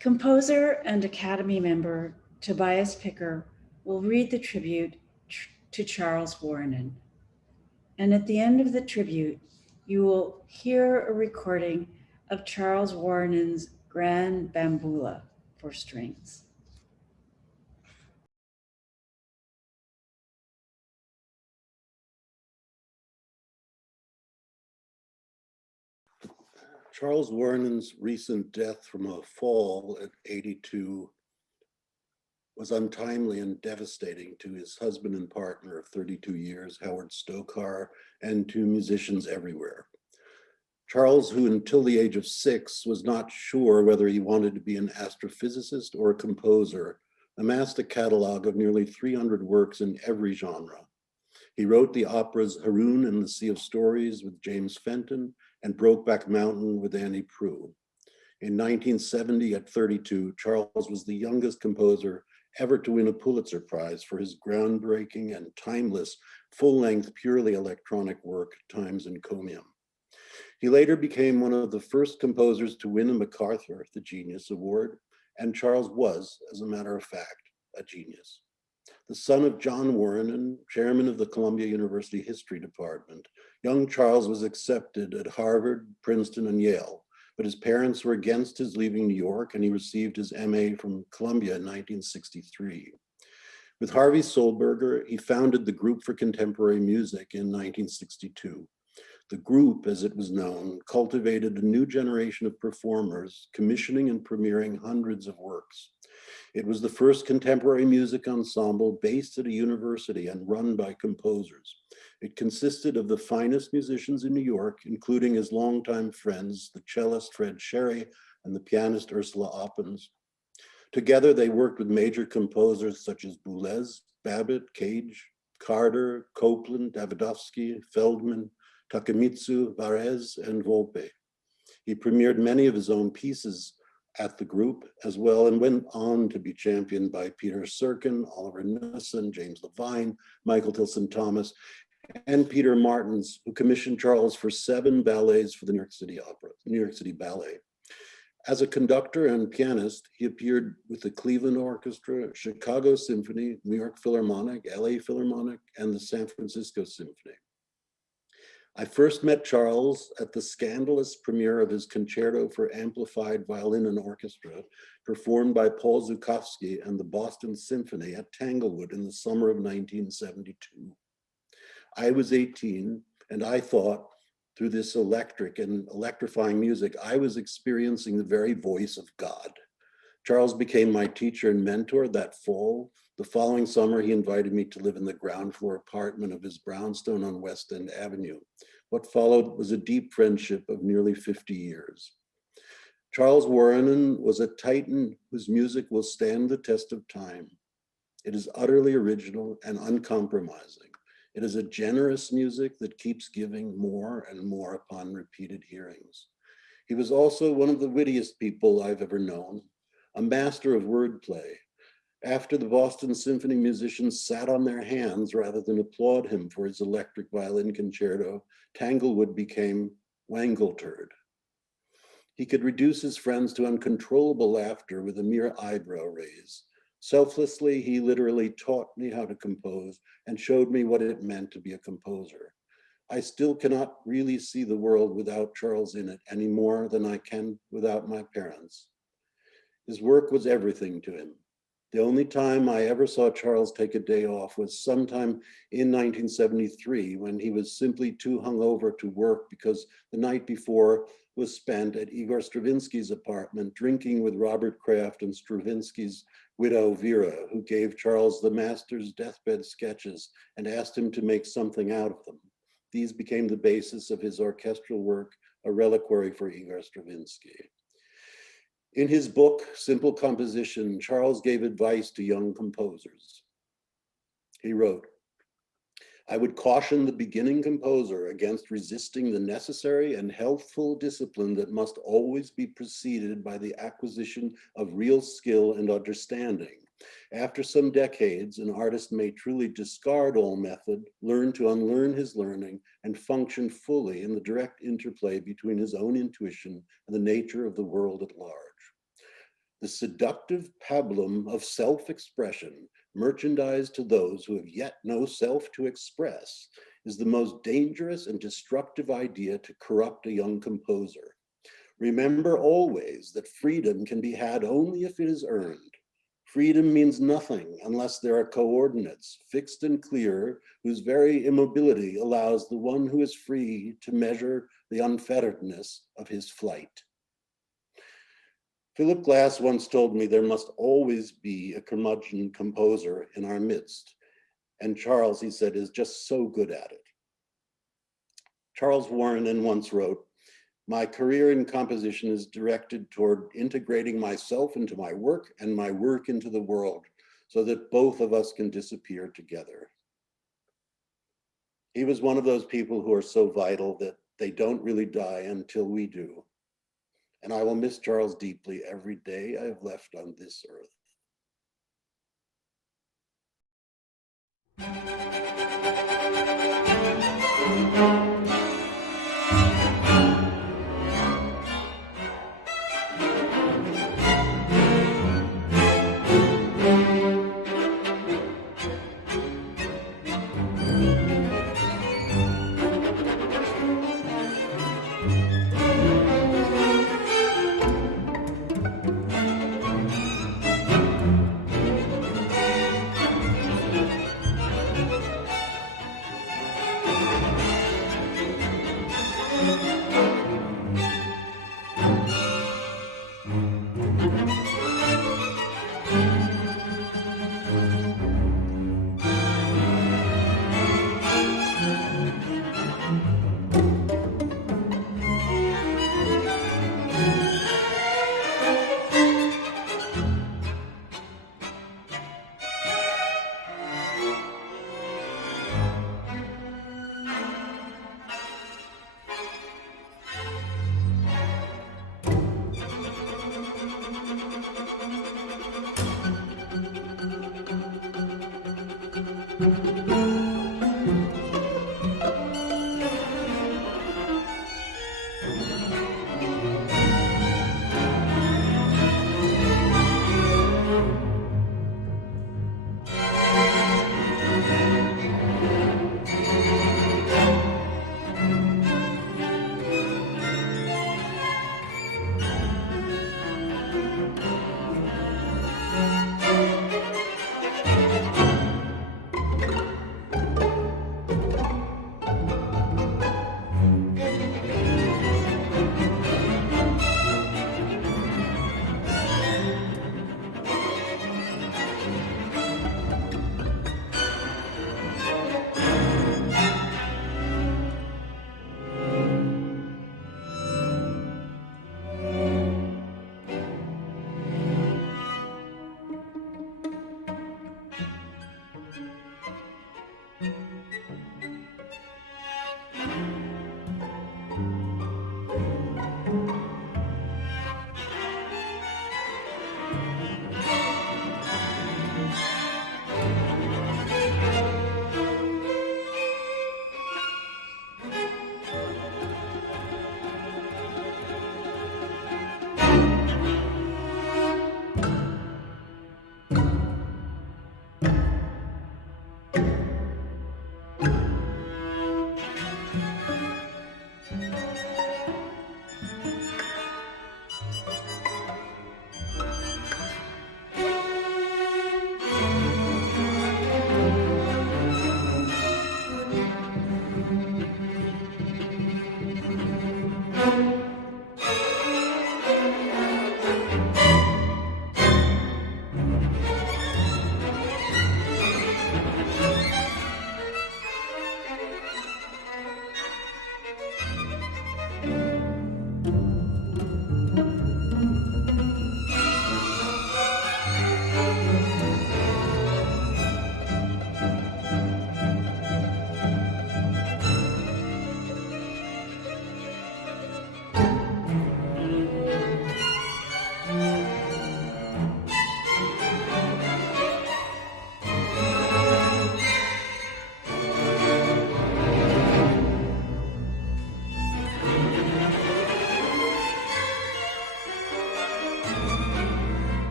Composer and Academy member Tobias Picker will read the tribute to Charles Wuorinen. And at the end of the tribute, you will hear a recording of Charles Wuorinen's Grand Bambula for strings. Charles Wuorinen's recent death from a fall at 82 was untimely and devastating to his husband and partner of 32 years, Howard Stokar, and to musicians everywhere. Charles, who until the age of 6 was not sure whether he wanted to be an astrophysicist or a composer, amassed a catalog of nearly 300 works in every genre. He wrote the operas Haroun and the Sea of Stories with James Fenton and Brokeback Mountain with Annie Proulx. In 1970, at 32, Charles was the youngest composer ever to win a Pulitzer Prize for his groundbreaking and timeless full-length, purely electronic work, Times Encomium. He later became one of the first composers to win a MacArthur, the Genius Award, and Charles was, as a matter of fact, a genius. The son of John Wuorinen, chairman of the Columbia University History Department, young Charles was accepted at Harvard, Princeton, and Yale, but his parents were against his leaving New York, and he received his MA from Columbia in 1963. With Harvey Solberger, he founded the Group for Contemporary Music in 1962. The group, as it was known, cultivated a new generation of performers, commissioning and premiering hundreds of works. It was the first contemporary music ensemble based at a university and run by composers. It consisted of the finest musicians in New York, including his longtime friends, the cellist Fred Sherry and the pianist Ursula Oppens. Together, they worked with major composers such as Boulez, Babbitt, Cage, Carter, Copland, Davidovsky, Feldman, Takemitsu, Varese, and Volpe. He premiered many of his own pieces at the group as well and went on to be championed by Peter Serkin, Oliver Knussen, James Levine, Michael Tilson Thomas, and Peter Martins, who commissioned Charles for 7 ballets for the New York City Ballet. As a conductor and pianist, he appeared with the Cleveland Orchestra, Chicago Symphony, New York Philharmonic, LA Philharmonic, and the San Francisco Symphony. I first met Charles at the scandalous premiere of his Concerto for Amplified Violin and Orchestra, performed by Paul Zukovsky and the Boston Symphony at Tanglewood in the summer of 1972. I was 18, and I thought, through this electric and electrifying music, I was experiencing the very voice of God. Charles became my teacher and mentor that fall. The following summer, he invited me to live in the ground floor apartment of his brownstone on West End Avenue. What followed was a deep friendship of nearly 50 years. Charles Wuorinen was a titan whose music will stand the test of time. It is utterly original and uncompromising. It is a generous music that keeps giving more and more upon repeated hearings. He was also one of the wittiest people I've ever known, a master of wordplay. After the Boston Symphony musicians sat on their hands rather than applaud him for his electric violin concerto, Tanglewood became Wangleturd. He could reduce his friends to uncontrollable laughter with a mere eyebrow raise. Selflessly, he literally taught me how to compose and showed me what it meant to be a composer. I still cannot really see the world without Charles in it any more than I can without my parents. His work was everything to him. The only time I ever saw Charles take a day off was sometime in 1973 when he was simply too hungover to work because the night before was spent at Igor Stravinsky's apartment drinking with Robert Kraft and Stravinsky's widow Vera, who gave Charles the master's deathbed sketches and asked him to make something out of them. These became the basis of his orchestral work, a reliquary for Igor Stravinsky. In his book, Simple Composition, Charles gave advice to young composers. He wrote, "I would caution the beginning composer against resisting the necessary and healthful discipline that must always be preceded by the acquisition of real skill and understanding. After some decades, an artist may truly discard all method, learn to unlearn his learning, and function fully in the direct interplay between his own intuition and the nature of the world at large. The seductive pablum of self-expression, merchandised to those who have yet no self to express, is the most dangerous and destructive idea to corrupt a young composer. Remember always that freedom can be had only if it is earned. Freedom means nothing unless there are coordinates, fixed and clear, whose very immobility allows the one who is free to measure the unfetteredness of his flight. Philip Glass once told me there must always be a curmudgeon composer in our midst. And Charles, he said, is just so good at it. Charles Wuorinen once wrote, "My career in composition is directed toward integrating myself into my work and my work into the world so that both of us can disappear together." He was one of those people who are so vital that they don't really die until we do. And I will miss Charles deeply every day I have left on this earth.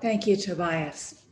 Thank you, Tobias.